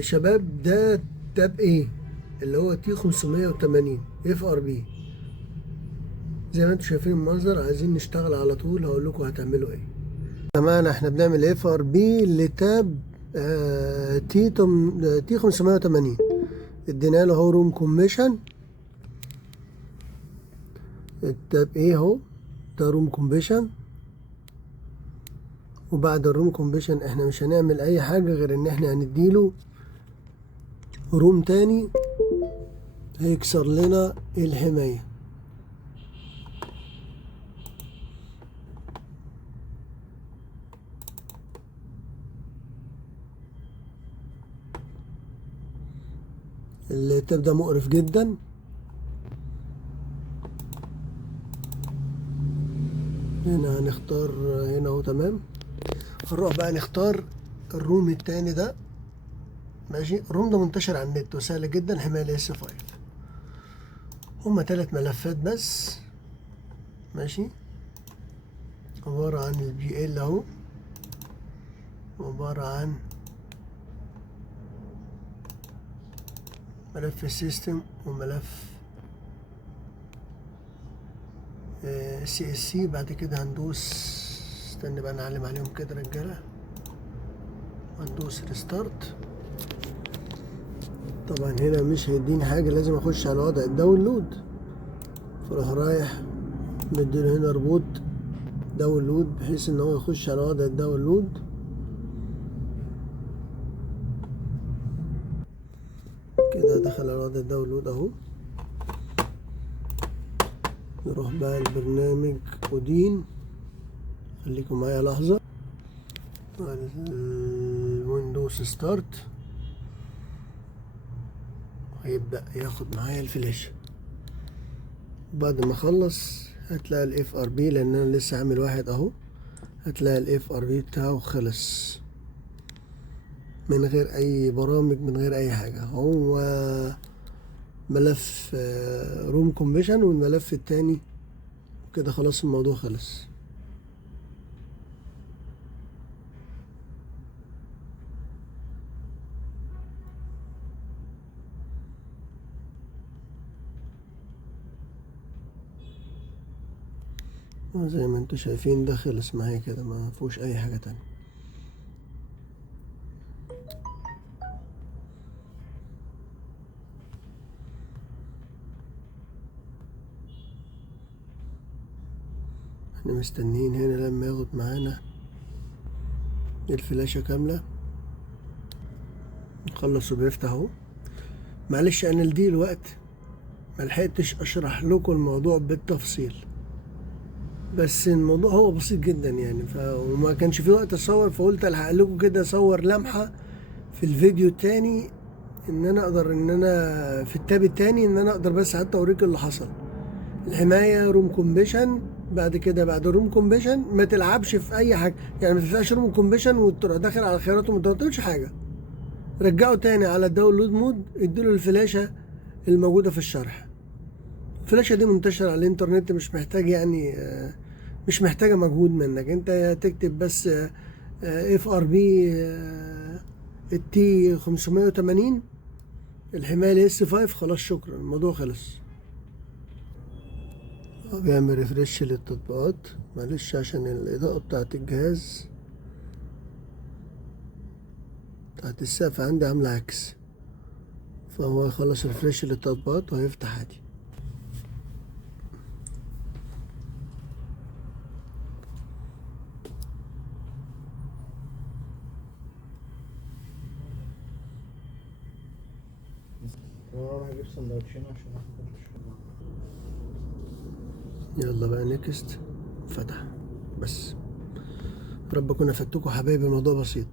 شباب ده تاب ايه اللي هو تي 580 اف ار بي. زي ما انتم شايفين المنظر، عايزين نشتغل على طول. هقول لكم هتعملوا ايه. تمام، احنا بنعمل اف ار بي لتاب تي 580. ادينا له اهو روم كومبيشن. التاب ايه اهو، ده روم كومبيشن. وبعد الروم كومبيشن احنا مش هنعمل اي حاجة غير ان احنا هنديله روم تاني هيكسر لنا الحماية. التاب ده مقرف جدا. هنا هنختار، هنا اهو تمام. هنروح بقى نختار الروم التاني ده. ماشي، الروم ده منتشر على النت وسهل جدا، حماية اس 5. هما 3 ملفات بس. ماشي، عبارة عن البي ال اهو، عبارة عن ملف السيستم وملف سي اس سي. بعد كده هندوس، استنى بقى نعلم عليهم كده رجالة، هندوس ريستارت. طبعا هنا مش هيديني حاجة، لازم اخش على وضع الداونلود. فراح رايح مديله هنا ربوط داونلود بحيث ان هو يخش على وضع الداونلود. كده دخل على وضع الداونلود اهو. نروح بقى البرنامج اودين، خليكم معايا لحظة. الويندوز ستارت، هيبدأ ياخد معايا الفلاش. بعد ما اخلص هتلاقي الاف ار بي، لان انا لسه عامل واحد اهو. هتلاقي الاف ار بي بتاعه خلص من غير اي برامج، من غير اي حاجة. هو ملف روم كومبيشن والملف التاني كده، خلاص الموضوع خلص. زي ما انتوا شايفين ده خلص معايا كده، ما فيهوش اي حاجة تانية. احنا مستنيين هنا لما ياخد معانا الفلاشة كاملة. نخلص وبيفتح اهو. معلش انا لدي الوقت ملحقتش اشرح لكم الموضوع بالتفصيل، بس الموضوع هو بسيط جدا يعني. وما كانش في وقت اصور، فقلت الحق لكم كده اصور لمحة في الفيديو التاني، ان انا اقدر ان انا في التاب التاني ان انا اقدر بس حتى اوريك اللي حصل. الحماية روم كومبيشن. بعد كده بعد الروم كومبيشن ما تلعبش في اي حاجة، يعني ما تفتحش روم كومبيشن وتروح داخل على خيارات وما تعملش حاجة. رجعه تاني على الداونلود مود، اديله الفلاشة الموجودة في الشرح. الفلاشة دي منتشرة على الانترنت، مش محتاج يعني مش محتاجة مجهود منك. انت تكتب بس اف ار بي التي 580 الحماية اس 5، خلاص شكرا، الموضوع خلص. هو بيعمل ريفريش للتطبيقات. معلش عشان الإضاءة بتاعت الجهاز بتاعت السقف عندي عاملة عكس، فهو هيخلص ريفريش للتطبيقات وهيفتح عادي. وانا هجيب سندوتشين عشان اخد. يلا بقى نيكست. فتح بس. رب اكون افدتكم حبايبي، الموضوع بسيط.